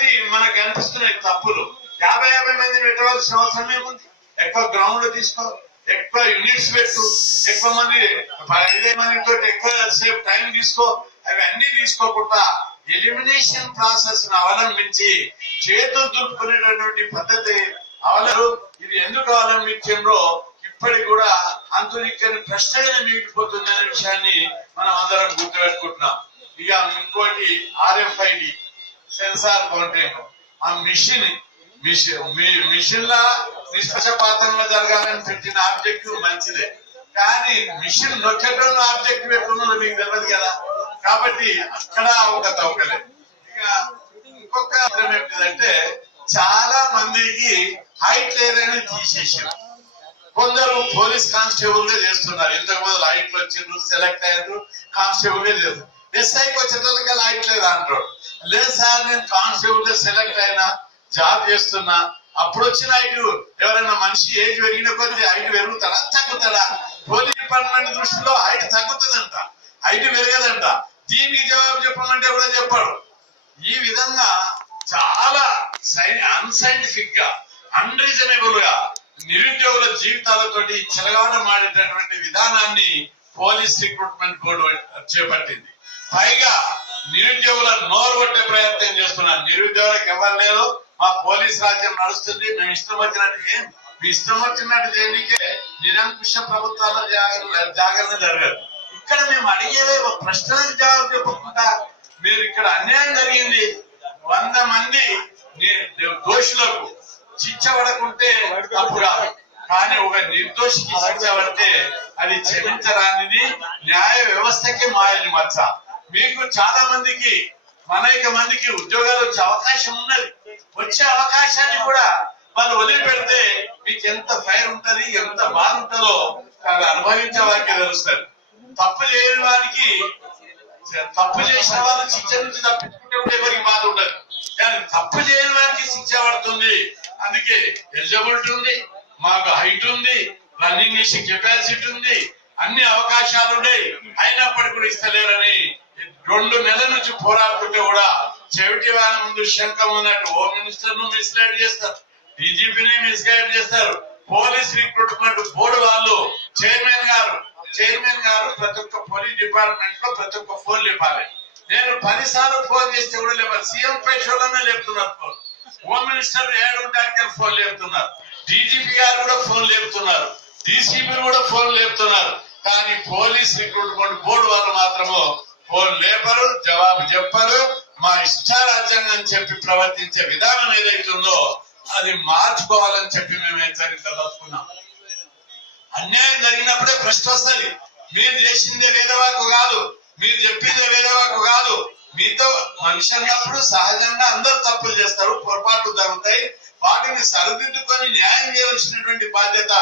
ఇలాంటి మనకు కనిపిస్తున్నాయి తప్పులు. 50 మంది పెట్టవలసిన అవసరం ఏముంది? ఎక్కువ గ్రౌండ్ తీసుకో, ఎక్కువ యూనిట్స్ పెట్టు, ఎక్కువ మంది 5 మందితో ఎక్కువ సేపు టైం తీసుకో. అవన్నీ తీసుకోకుండా ఎలిమినేషన్ ప్రాసెస్ ను అవలంబించి చేతులు దులుపుకునేటటువంటి పద్ధతి అవలరు. ఇది ఎందుకు అవలంబించారో ఇప్పటికి కూడా అంతునిక్కని ప్రశ్నగానే మిగిలిపోతుంది అనే విషయాన్ని మనం అందరం గుర్తుపెట్టుకుంటున్నాం. ఇక ఇంకోటి RFID సెన్సార్ కౌంటింగ్. ఆ మిషన్ లా నిష్పక్షపాతంగా జరగాలని పెట్టిన ఆబ్జెక్టివ్ మంచిదే, కానీ మిషన్ నొక్కటంలో ఆబ్జెక్టివ్ ఎట్లున్నదో మీకు తెలియదు కదా. కాబట్టి అక్కడ ఒక తవ్వలేదు. ఇక ఇంకొక అంశం ఏంటిదంటే చాలా మందికి హైట్ లేదని తీసేసారు. కొందరు పోలీస్ కానిస్టేబుల్ గా చేస్తున్నారు. ఇంతకు ముందు హైట్లు వచ్చిండ్రు, సెలెక్ట్ అయ్యారు, కానిస్టేబుల్ గా చేస్తారు. SIకి వచ్చేటోళ్ళకి హైట్ లేదా అంటారు. లేదు సార్, నేను కానిస్టేబుల్ గా సెలెక్ట్ అయినా, జాబ్ చేస్తున్నా. అప్పుడు వచ్చిన హైట్ ఎవరైనా మనిషి ఏజ్ పెరిగిన కొద్ది హైట్ పెరుగుతాడా తగ్గుతాడా? పోలీస్ డిపార్ట్మెంట్ దృష్టిలో హైట్ తగ్గుతుందంట, హైట్ పెరగదంట. దీనికి జవాబు చెప్పమంటే కూడా చెప్పాడు. ఈ విధంగా చాలా అన్సైంటిఫిక్ గా, అన్రీజనబుల్ గా నిరుద్యోగుల జీవితాలతోటి చెలగాటమాడేటటువంటి విధానాన్ని పోలీస్ రిక్రూట్మెంట్ బోర్డు చేపట్టింది. పైగా నిరుద్యోగుల నోరు కొట్టే ప్రయత్నం చేస్తున్నారు. నిరుద్యోగులకు ఎవరు లేదు, మా పోలీస్ రాజ్యం నడుస్తుంది, మేము ఇష్టం వచ్చినట్టు మీ ఇష్టం వచ్చినట్టు చేయడానికే నిరంకుశ ప్రభుత్వాల జాగ్రత్త జరగదు. ఇక్కడ మేము అడిగేదే ఒక ప్రశ్నలకు జవాబు చెప్పకుండా మీరు ఇక్కడ అన్యాయం జరిగింది. 100 మంది దోషులకు శిక్ష పడకుంటే తప్పు కాదు, కానీ ఒక నిర్దోషికి శిక్ష పడితే అది క్షమించరానిది, న్యాయ వ్యవస్థకే మాయని మచ్చ. మీకు చాలా మందికి, అనేక మందికి ఉద్యోగాలు వచ్చే అవకాశం ఉన్నది. వచ్చే అవకాశాన్ని కూడా వాళ్ళు వదిలిపెడితే మీకు ఎంత ఫైర్ ఉంటది, ఎంత బాధ ఉంటుందో అది అనుభవించే వారికి తెలుస్తుంది. తప్పు చేయని వారికి, తప్పు చేసిన వాళ్ళు శిక్ష నుంచి తప్పించుకుంటే ఎవరికి బాధ ఉండదు, కానీ తప్పు చేయని వారికి శిక్ష పడుతుంది. అందుకే ఎలిజిబిలిటీ ఉంది, మాకు హైట్ ఉంది, రన్నింగ్ చేసే కెపాసిటీ ఉంది, అన్ని అవకాశాలు ఉన్నాయి, అయినప్పటికీ కూడా ఇస్తలేరని 2 నెలల నుంచి పోరాడుతుంటే కూడా చెవిటి వాళ్ళ ముందు శంఖం ఉన్నట్టు హోమ్ మినిస్టర్ ను మిస్గైడ్ చేస్తారు, DGPని మిస్గైడ్ చేస్తారు. పోలీస్ రిక్రూట్మెంట్ బోర్డు వాళ్ళు చైర్మన్ గారు ప్రతి ఒక్క పోలీస్ డిపార్ట్మెంట్ లో ప్రతి ఒక్క ఫోన్ లేపాలి. నేను 10 సార్లు ఫోన్ చేస్తే కూడా లేపాలి. సీఎం పేషోళ్ళనే లేపుతున్నారు ఫోన్, హోమ్ మినిస్టర్ ఏడుంటానికి ఫోన్ లేపుతున్నారు, DGP గారు కూడా ఫోన్ లేపుతున్నారు, DCP కూడా ఫోన్ లేపుతున్నారు. కానీ పోలీస్ రిక్రూట్మెంట్ బోర్డు వాళ్ళు మాత్రము ఫోన్ లేపరు, జవాబు చెప్పరు. మా ఇష్టారాజ్యంగా అని చెప్పి ప్రవర్తించే విధానం ఏదైతుందో అది మార్చుకోవాలని చెప్పి మేము హెచ్చరించదలుచుకున్నాం. అన్యాయం జరిగినప్పుడే ప్రశ్న వస్తుంది. మీరు చేసిందే వేదవాకు కాదు, మీరు చెప్పిందే వేదవాకు కాదు. మీతో మనిషి అన్నప్పుడు సహజంగా అందరూ తప్పులు చేస్తారు, పొరపాట్లు జరుగుతాయి. వాటిని సరిదిద్దుకొని న్యాయం చేయవలసినటువంటి బాధ్యత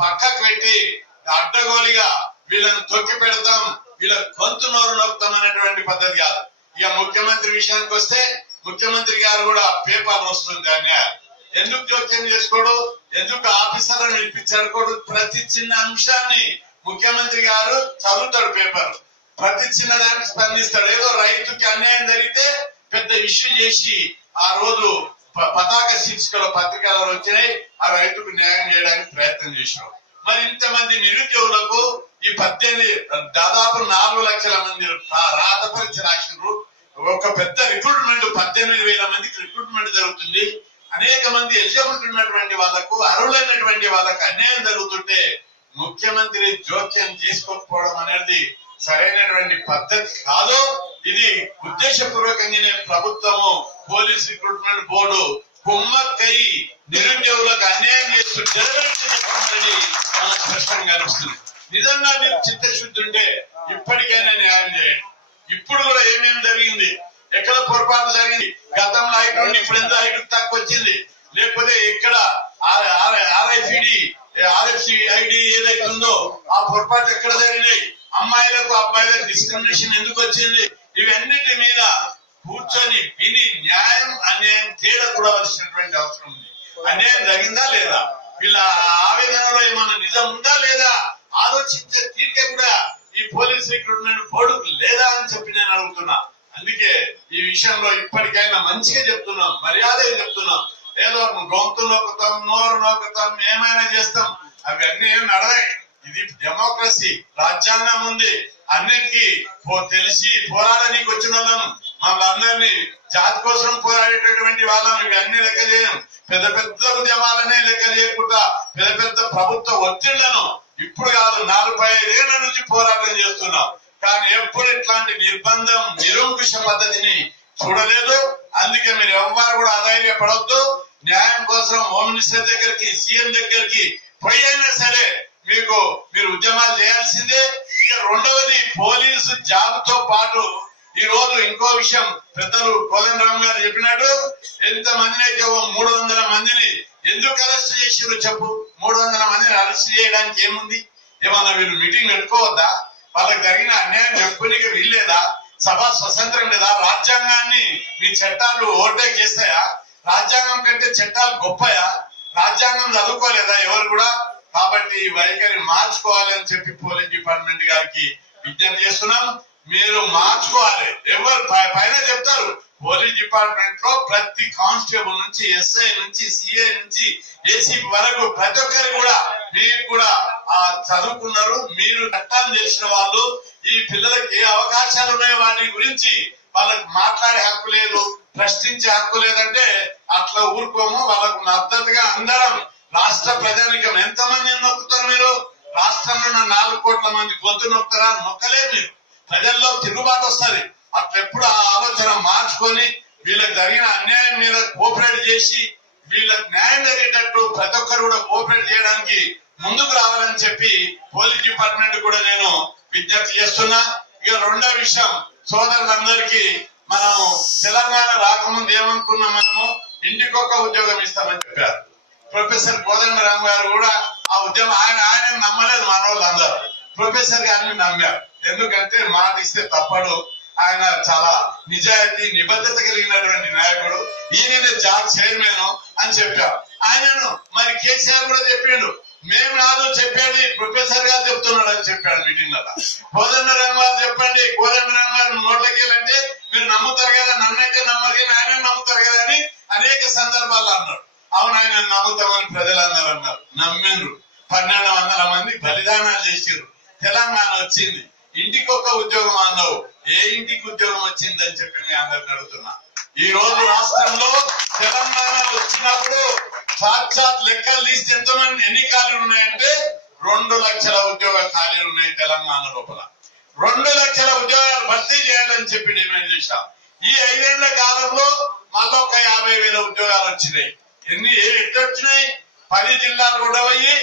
పక్కకు పెట్టి అడ్డగోలిగా వీళ్ళని తొక్కి పెడతాం, వీళ్ళ గొంతు నోరు నొక్కుతాం అనేటువంటి పద్ధతి కాదు. ఇక ముఖ్యమంత్రి విషయానికి వస్తే ముఖ్యమంత్రి గారు కూడా పేపర్ వస్తుంది అన్యాయం. ఎందుకు జోక్యం చేసుకోడు, ఎందుకు ఆఫీసర్లను పిలిపించాడు? ప్రతి చిన్న అంశాన్ని ముఖ్యమంత్రి గారు చదువుతాడు, పేపర్ ప్రతి చిన్న దానికి స్పందిస్తాడు. ఏదో రైతుకి అన్యాయం జరిగితే పెద్ద ఇష్యూ చేసి ఆ రోజు పతాక శీర్షికల పత్రికలు వచ్చినాయి, ఆ రైతుకు న్యాయం చేయడానికి ప్రయత్నం చేసినాడు. మరి ఇంతమంది నిరుద్యోగులకు ఈ 18 దాదాపు 4 లక్షల మంది రాత పరీక్ష రాసినారు. ఒక పెద్ద రిక్రూట్మెంట్ 18,000 మందికి రిక్రూట్మెంట్ జరుగుతుంది. అనేక మంది ఎలిజిబిలిటీ ఉన్నటువంటి వాళ్ళకు, అర్హులైనటువంటి వాళ్ళకు అన్యాయం జరుగుతుంటే ముఖ్యమంత్రి జోక్యం చేసుకోకపోవడం అనేది సరైనటువంటి పద్ధతి కాదు. ఇది ఉద్దేశపూర్వకంగానే ప్రభుత్వము, పోలీస్ రిక్రూట్మెంట్ బోర్డు కుమ్మక్కై నిరుద్యోగులకు అన్యాయం చేస్తుందని మనకు స్పష్టంగా అనిపిస్తుంది. నిజంగా మీరు చిత్తశుద్ధి ఉంటే ఇప్పటికైనా న్యాయం చేయండి. ఇప్పుడు కూడా ఏమేమి జరిగింది, ఎక్కడ పొరపాటు జరిగింది, గతంలో హైట్ నుండి ఇప్పుడు ఎంత హైట్ తక్కువ వచ్చింది, లేకపోతే ఇక్కడ RFID ఏదైతుందో ఆ పొరపాటు ఎక్కడ జరిగినాయి, అమ్మాయిలకు అబ్బాయిలకు డిస్క్రిమినేషన్ ఎందుకు వచ్చింది, ఇవన్నిటి మీద కూర్చొని విని న్యాయం అన్యాయం తేడా చూడవలసినటువంటి అవసరం ఉంది. అన్యాయం జరిగిందా లేదా, వీళ్ళ ఆవేదనలో ఏమన్నా నిజం ఉందా లేదా ఆలోచించే తీరిక కూడా ఈ పోలీస్ రిక్రూట్మెంట్ బోర్డుకు లేదా అని చెప్పి నేను అడుగుతున్నా. అందుకే ఈ విషయంలో ఇప్పటికైనా మంచిగా చెప్తున్నాం, మర్యాదగా చెప్తున్నాం. ఏదో గొంతు నొక్కుతాం, నోరు నొక్కుతాం, ఏమైనా చేస్తాం, అవన్నీ ఏం నడవాయి. ఇది డెమోక్రసీ, రాజ్యాంగం ఉంది. అన్నిటికీ తెలిసి పోరాడడానికి వచ్చిన వాళ్ళం, మమ్మల్ని అందరినీ జాతి కోసం పోరాడేటటువంటి వాళ్ళం. ఇవి అన్ని లెక్క చేయం. పెద్ద పెద్ద ఉద్యమాలనే లెక్క చేయకుండా పెద్ద పెద్ద ప్రభుత్వ ఒత్తిళ్లను ఇప్పుడు కాదు 45 ఏళ్ల నుంచి పోరాటం చేస్తున్నాం. కానీ ఎప్పుడు ఇట్లాంటి నిర్బంధం, నిరంకుశ పద్ధతిని చూడలేదు. అందుకే మీరు ఎవ్వరు కూడా అధైర్యపడొద్దు. న్యాయం కోసం హోమ్ మినిస్టర్ దగ్గరికి, సీఎం దగ్గరికి పోయి అయినా సరే మీరు ఉద్యమాలు చేయాల్సిందే. ఇక రెండవది, పోలీసు జాబ్తో పాటు ఈ రోజు ఇంకో విషయం పెద్దలు కోదండరామ్ గారు చెప్పినట్టు, ఎంత మందిని అయితే 300 మందిని ఎందుకు అరెస్ట్ చేసిరు చెప్పు. 300 మందిని అరెస్ట్ చేయడానికి ఏముంది? ఏమన్నా వీళ్ళు మీటింగ్ పెట్టుకోవద్దా? వాళ్ళకి జరిగిన అన్యాయం చెప్పుకోనికి వీల్లేదా? సభ స్వతంత్రం లేదా? రాజ్యాంగాన్ని మీ చట్టాలు ఓవర్టేక్ చేస్తాయా? రాజ్యాంగం కంటే చట్టాలు గొప్పయా? రాజ్యాంగం చదువుకోలేదా ఎవరు కూడా? కాబట్టి ఈ వైఖరి మార్చుకోవాలని చెప్పి పోలీస్ డిపార్ట్మెంట్ గారికి విజ్ఞప్తి చేస్తున్నాం. మీరు మార్చుకోవాలి. ఎవరు పైన చెప్తారు, పోలీస్ డిపార్ట్మెంట్ లో ప్రతి కానిస్టేబుల్ నుంచి, ఎస్ఐ నుంచి, సిఐ నుంచి, ఏసీపీ వరకు ప్రతి ఒక్కరు కూడా మీరు కూడా చదువుకున్నారు. మీరు చట్టాన్ని తెలిసిన వాళ్ళు. ఈ పిల్లలకి ఏ అవకాశాలు ఉన్నాయో వాటి గురించి వాళ్ళకి మాట్లాడే హక్కు లేదు, ప్రశ్నించే హక్కు లేదంటే అట్లా ఊరుకోము. వాళ్ళకు మద్దతుగా అందరం రాష్ట్ర ప్రజానికం ఎంతమంది నొక్కుతారు? మీరు రాష్ట్రంలో ఉన్న 4 కోట్ల మంది గొంతు నొక్కుతారా? నొక్కలేదు. మీరు ప్రజల్లో తిరుగుబాటు వస్తుంది. అట్లెప్పుడు ఆ ఆలోచన మార్చుకొని వీళ్ళకి జరిగిన అన్యాయం మీద కోఆపరేట్ చేసి వీళ్ళకి న్యాయం జరిగేటట్టు ప్రతి ఒక్కరు కూడా కోఆపరేట్ చేయడానికి ముందుకు రావాలని చెప్పి పోలీస్ డిపార్ట్మెంట్ కూడా నేను విజ్ఞప్తి చేస్తున్నా. ఇక రెండో విషయం, సోదరులందరికీ మనం తెలంగాణ రాకముందు ఏమనుకున్నాం, మనము ఇంటికొక ఉద్యోగం ఇస్తామని చెప్పారు. ప్రొఫెసర్ కోదండరామ్ గారు కూడా ఆ ఉద్యమం ఆయన నమ్మలేదు, మన వాళ్ళు అందరూ ప్రొఫెసర్ గారిని నమ్మారు. ఎందుకంటే మాట ఇస్తే తప్పడు, ఆయన చాలా నిజాయితీ, నిబద్ధత కలిగినటువంటి నాయకుడు, ఈయననే జాబ్ చైర్మన్ అని చెప్పారు. ఆయనను మరి కేసీఆర్ కూడా చెప్పిండు, మేము కాదు చెప్పేది ప్రొఫెసర్ గారు చెప్తున్నాడు అని చెప్పాడు మీటింగ్ లో. కోదండరామ్ గారు చెప్పండి, కోదండరామ్ గారు నోట్లకేలంటే మీరు నమ్ముతారు కదా, నన్నైతే నమ్మరు కానీ ఆయన నమ్ముతారు కదా అని అనేక సందర్భాల్లో అన్నాడు. అవును, ఆయన నమ్ముతామని ప్రజలందరూ అన్నారు, నమ్మిండ్రు. 1200 మంది బలిదానాలు చేసిర్రు. తెలంగాణ వచ్చింది. ఇంటికొక ఉద్యోగం అన్నావు, ఏ ఇంటికి ఉద్యోగం వచ్చిందని చెప్పి మీ అందరిని అడుగుతున్నా. ఈ రోజు రాష్ట్రంలో తెలంగాణ వచ్చినప్పుడు సాక్షాత్ లెక్కలు తీస్తే ఎంతమంది ఎన్ని ఖాళీలు ఉన్నాయంటే 2 లక్షల ఉద్యోగ ఖాళీలు ఉన్నాయి తెలంగాణ లోపల. 2 లక్షల ఉద్యోగాలు భర్తీ చేయాలని చెప్పి డిమాండ్ చేశాం. ఈ 5 ఏళ్ల కాలంలో మళ్ళీ ఒక 50,000 ఉద్యోగాలు వచ్చినాయి. ఎట్టొచ్చినాయి? 10 జిల్లాలు కూడా అయ్యి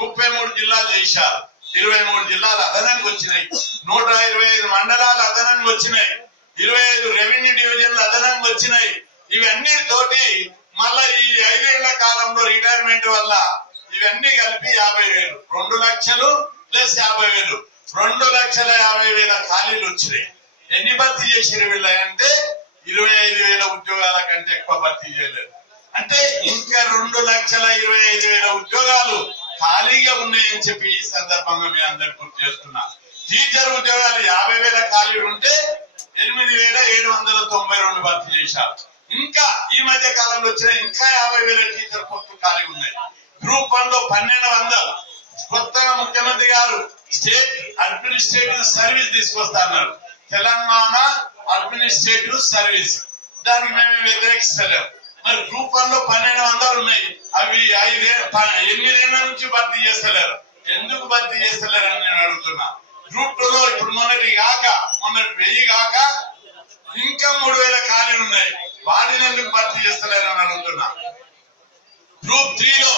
33 జిల్లాలు చేశారు. 23 జిల్లాలు అదనంగా వచ్చినాయి. 125 మండలాలు అదనంగా వచ్చినాయి. 25 రెవెన్యూ డివిజన్లు అదనంగా వచ్చినాయి. ఇవన్నిటితోటి మళ్ళా ఈ 5 ఏళ్ల కాలంలో రిటైర్మెంట్ వల్ల ఇవన్నీ కలిపి 50,000, 2 లక్షలు ప్లస్ 50,000, 2,50,000 ఖాళీలు వచ్చినాయి. ఎన్ని భర్తీ చేసారు వీళ్ళ అంటే 25,000 ఉద్యోగాల కంటే ఎక్కువ భర్తీ చేయలేదు. అంటే ఇంకా 2,25,000 ఉద్యోగాలు ఖాళీగా ఉన్నాయని చెప్పి ఈ సందర్భంగా మీ అందరు గుర్తు చేస్తున్నా. టీచర్ ఉద్యోగాలు 50,000 ఖాళీలు ఉంటే 8,792 భర్తీ చేశారు. ఇంకా ఈ మధ్య కాలంలో వచ్చిన ఇంకా 50,000 టీచర్ పోస్టులు ఖాళీ ఉన్నాయి. గ్రూప్ 1 లో 1,200. కొత్తగా ముఖ్యమంత్రి గారు స్టేట్ అడ్మినిస్ట్రేటివ్ సర్వీస్ తీసుకొస్తున్నారు. తెలంగాణ అడ్మినిస్ట్రేటివ్ సర్వీస్, దానికి మేము వ్యతిరేకిస్తలేము. మరి గ్రూప్ 1 లో 1,200 ఉన్నాయి. అవి 8 ఏళ్ల నుంచి భర్తీ చేస్తలేరు. ఎందుకు భర్తీ చేస్తలేరని నేను అడుగుతున్నా. గ్రూప్ 2 లో ఇప్పుడు మొన్నటి 1000 కాక ఇంకా 3,000 ఖాళీలు ఉన్నాయి. వాటిని ఎందుకు భర్తీ చేస్తలేరని అడుగుతున్నా. గ్రూప్ 3 లో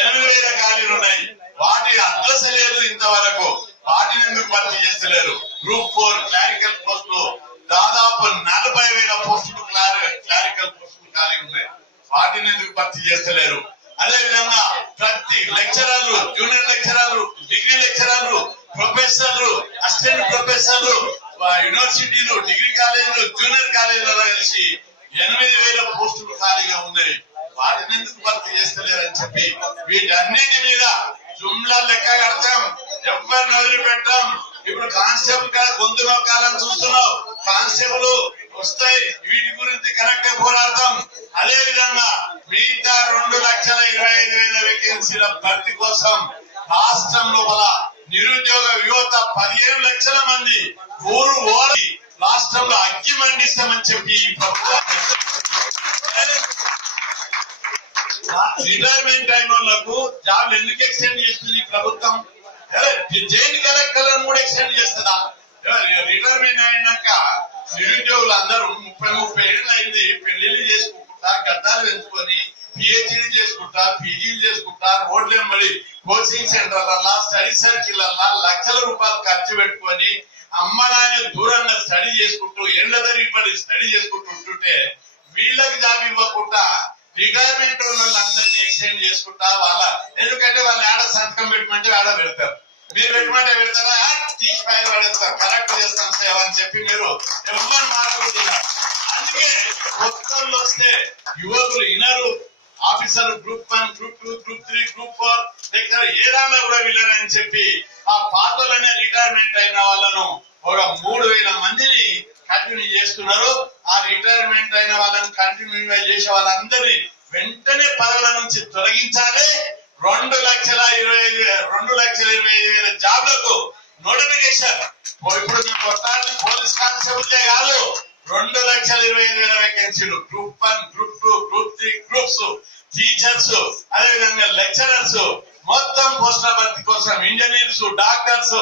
8,000 ఖాళీలు ఉన్నాయి. వాటి అడ్రస్ లేదు ఇంతవరకు. వాటిని ఎందుకు భర్తీ చేస్తలేరు. గ్రూప్ 4 క్లారికల్ పోస్టులు దాదాపు 40,000 పోస్టులు క్లారికల్ పోస్టులు ఖాళీ ఉన్నాయి. వాటిని ఎందుకు భర్తీ చేస్తలేరు. అదేవిధంగా ప్రతి లెక్చరర్లు, జూనియర్ లెక్చరర్లు, డిగ్రీ లెక్చరర్లు, ప్రొఫెసర్లు, అసిస్టెంట్ ప్రొఫెసర్లు, యూనివర్సిటీలు, డిగ్రీ కాలేజీలు, జూనియర్ కాలేజీలలో కలిసి 8,000 పోస్టులు ఖాళీగా ఉన్నాయి. వాటిని ఎందుకు భర్తీ చేస్తలేరని చెప్పి వీటన్నిటి మీద జుమ్లా లెక్క కడతాం, ఎవరిని వదిలిపెట్టాం. ఇప్పుడు కానిస్టేబుల్ కదా గొంతు నొక్కాలని చూస్తున్నావు. కానిస్టేబుల్ వస్తాయి. వీటి గురించి కరెక్ట్ పోరాడతాం. అదే విధంగా మిగతా 2,25,000 వేకెన్సీల భర్తీ కోసం రాష్ట్రం లోపల నిరుద్యోగ యువత 15 లక్షల మంది ఊరు ఓడి రాష్ట్రంలో అగ్గి మండిస్తామని చెప్పి ఈ ప్రభుత్వాన్ని రిటైర్మెంట్ అయిన వాళ్ళకు జాబ్లు ఎందుకు ఎక్స్టెండ్ చేస్తుంది ప్రభుత్వం? జైన్ కలెక్టర్లను కూడా ఎక్స్టెండ్ చేస్తుందా? రిటైర్మెంట్ అయినాక నిరుద్యోగులు అందరూ 30 ఏళ్ళు అయింది, పెళ్లిళ్ళు చేసుకుంటా, గడ్డాలు పెంచుకొని పిహెచ్డీ చేసుకుంటా, పీజీలు చేసుకుంటా, రోడ్లు వెంబడి కోచింగ్ సెంటర్లల్లా, స్టడీ సర్కిల్లల్లా లక్షల రూపాయలు ఖర్చు పెట్టుకొని అమ్మ నాయన దూరంగా స్టడీ చేసుకుంటూ ఏళ్ల తరబడి స్టడీ చేసుకుంటూ ఉంటుంటే వీళ్ళకి జాబ్ ఇవ్వకుండా రిటైర్మెంట్ వాళ్ళందరినీ ఎక్స్టెండ్ చేసుకుంటా ఎందుకంటే వాళ్ళు ఆడ సంతకం పెట్టమంటే ఆడ పెడతారు. మీరు పెట్టమంటే పెడతారా? తీసి పైన పడేస్తారు. కరెక్ట్ చేస్తాం సేవ అని చెప్పి మీరు ఎవరు మాట్లాడుతున్నారు. అందుకే కొత్తలు వస్తే యువకులు ఇనరు. Officer group 1, group 2, group 3, group 4 దగ్గర ఏ దాంట్లో కూడా వీళ్ళని చెప్పి ఆ పాతలనే రిటైర్మెంట్ అయిన వాళ్ళను ఒక 3,000 మందిని కంటిన్యూ చేస్తున్నారు. ఆ రిటైర్మెంట్ అయిన వాళ్ళని కంటిన్యూ చేసే వాళ్ళందరినీ వెంటనే పదవుల నుంచి తొలగించాలి. 2,25,000 జాబ్లకు నోటిఫికేషన్. ఇప్పుడు మేము కొట్టాలి పోలీస్ కానిస్టేబుల్లే కాదు, 2,25,000 వేకెన్సీలు group 1, group 2, group 3, groups, teachers, అదేవిధంగా లెక్చరర్స్, మొత్తం పోస్టుల భర్తీ కోసం ఇంజనీర్స్, డాక్టర్స్,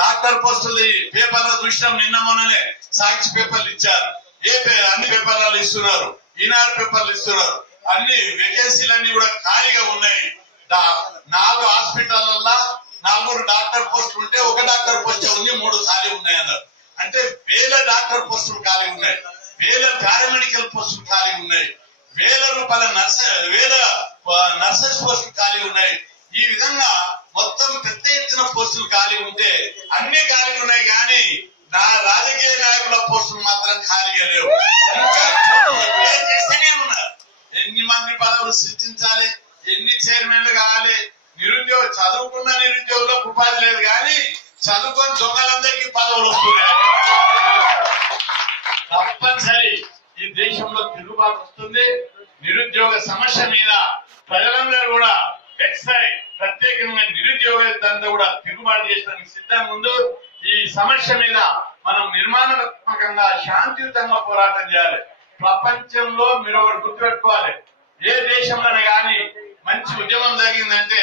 డాక్టర్ పోస్టులు పేపర్లు చూసినాం. నిన్న మొన్ననే సాక్షి పేపర్లు ఇచ్చారు. అన్ని పేపర్లు ఇస్తున్నారు, ఈనాడు పేపర్లు ఇస్తున్నారు. అన్ని వేకెన్సీలన్నీ కూడా ఖాళీగా ఉన్నాయి. 4 హాస్పిటల్లో 4 డాక్టర్ పోస్టులు ఉంటే 1 డాక్టర్ పోస్ట్ ఉంది, 3 ఖాళీ ఉన్నాయి అన్నారు. అంటే వేల డాక్టర్ పోస్టులు ఖాళీ ఉన్నాయి, వేల పారామెడికల్ పోస్టులు ఖాళీ ఉన్నాయి, వేల నర్సెస్ పోస్టులు ఖాళీ ఉన్నాయి. ఈ విధంగా మొత్తం పెద్ద ఎత్తున పోస్టులు ఖాళీ ఉంటే అన్ని ఖాళీ ఉన్నాయి, కానీ నా రాజకీయ నాయకుల పోస్టులు మాత్రం ఖాళీగా లేవు. చేస్తూనే ఉన్నారు. ఎన్ని మంది పదవులు సృష్టించాలి, ఎన్ని చైర్మన్లు కావాలి? చదువుకున్న నిరుద్యోగులకు ఉపాధి లేదు, కానీ చదువుకొని దొంగలందరికీ పదవులు వస్తున్నాయి. తప్పనిసరి ఈ దేశంలో తిరుగుబాటు వస్తుంది. నిరుద్యోగ సమస్య మీద ప్రజలందరూ కూడా ప్రత్యేకంగా నిరుద్యోగంతా కూడా తిరుగుబాటు చేయడానికి సిద్ధంగా ముందు ఈ సమస్య మీద మనం నిర్మాణాత్మకంగా శాంతియుతంగా పోరాటం చేయాలి. ప్రపంచంలో మీరు ఒకటి గుర్తుపెట్టుకోవాలి, ఏ దేశంలోనే కానీ మంచి ఉద్యమం జరిగిందంటే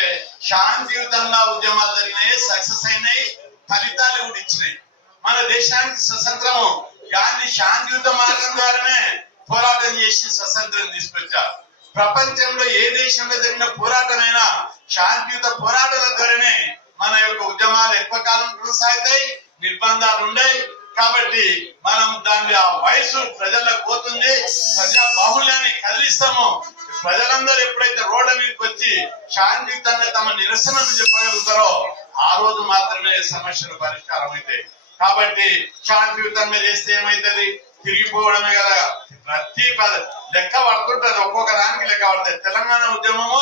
శాంతియుతంగా ఉద్యమాలు జరిగినాయి, సక్సెస్ అయినాయి, ఫలితాలు కూడా ఇచ్చినాయి. మన దేశానికి స్వతంత్రము గాంధీ శాంతియుత మార్గం ద్వారానే పోరాటం చేసి స్వతంత్రం తీసుకొచ్చారు. ప్రపంచంలో ఏ దేశంలో జరిగిన పోరాటమైనా శాంతియుత పోరాటాల ద్వారానే మన యొక్క ఉద్యమాలు ఎక్కువ కాలం కొనసాగుతాయి, నిర్బంధాలు ఉన్నాయి. కాబట్టి మనం దాని ఆ వయసు ప్రజలకు పోతుంది, ప్రజా బాహుళ్యాన్ని కదిలిస్తామో ప్రజలందరూ ఎప్పుడైతే రోడ్ల మీదకి వచ్చి శాంతియుతంగా తమ నిరసనలు చెప్పగలుగుతారో ఆ రోజు మాత్రమే సమస్యలు పరిష్కారం అవుతాయి. కాబట్టి శాంతియుతంగా చేస్తే ఏమైతుంది? తిరిగిపోవడమే కదా. ప్రతి లెక్క పడుతుంటది, ఒక్కొక్క దానికి లెక్క పడుతుంది. తెలంగాణ ఉద్యమము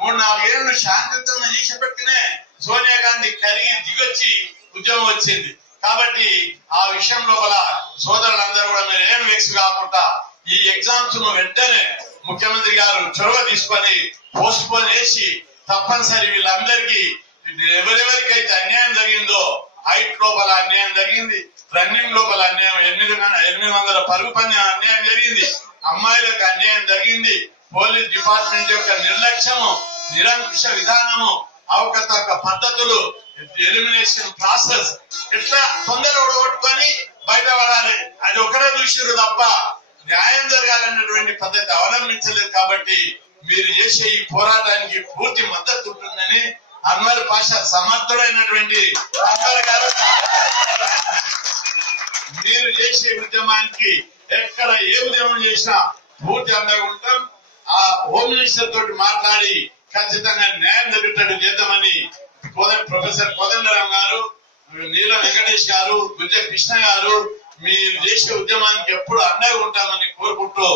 3-4 ఏళ్ళు శాంతియుతంగా చేసి పెట్టినే సోనియా గాంధీ కరిగి దిగొచ్చి ఉద్యమం వచ్చింది. కాబట్టి ఆ విషయం లోపల సోదరులందరూ కూడా మీరు ఏం వెక్స్ కాకుండా ఈ ఎగ్జామ్స్ ను వెంటనే ముఖ్యమంత్రి గారు చొరవ తీసుకొని పోస్ట్ పోన్ చేసి తప్పనిసరి వీళ్ళందరికీ ఎవరెవరికైతే అన్యాయం జరిగిందో, హైట్ లోపల అన్యాయం జరిగింది, రన్నింగ్ లోపల అన్యాయం 800 పరుగు పని అన్యాయం జరిగింది, అమ్మాయిలకు అన్యాయం జరిగింది, పోలీస్ డిపార్ట్మెంట్ యొక్క నిర్లక్ష్యము, నిరంకుశ విధానము, అవకతవక పద్ధతులు, ఎలిమినేషన్ ప్రాసెస్ ఇట్లా తొందర ఓడగొట్టుకొని బయటపడాలి. అది ఒకటే చూసిరు తప్ప న్యాయం జరగాలన్నటువంటి పద్ధతి అవలంబించలేదు. కాబట్టి మీరు చేసే ఈ పోరాటానికి పూర్తి మద్దతు ఉంటుందని అన్వర్ పాషా సమర్థుడైనటువంటి అన్వర్ గారు, మీరు చేసే ఉద్యమానికి ఎక్కడ ఏ ఉద్యమం చేసినా పూర్తి అండగా ఉంటాం. ఆ హోమ్ మినిస్టర్ తోటి మాట్లాడి ఖచ్చితంగా న్యాయం జరిగేటట్టు చేద్దామని ప్రొఫెసర్ కోదండరాం గారు, నీల వెంకటేష్ గారు, గుజ్జ కృష్ణ గారు మీరు చేసే ఉద్యమానికి ఎప్పుడు అండగా ఉంటామని కోరుకుంటూ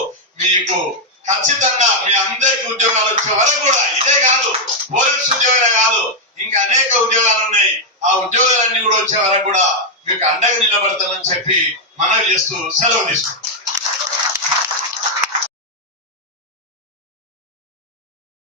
మీకు ఖచ్చితంగా మీ అందరికి ఉద్యోగాలు వచ్చే వరకు కూడా, ఇదే కాదు పోలీసు ఉద్యోగాలే కాదు ఇంకా అనేక ఉద్యోగాలు ఉన్నాయి, ఆ ఉద్యోగాలన్నీ కూడా వచ్చే వరకు కూడా మీకు అండగా నిలబడతామని చెప్పి మనవి చేస్తూ సెలవు తీసుకుంటాం.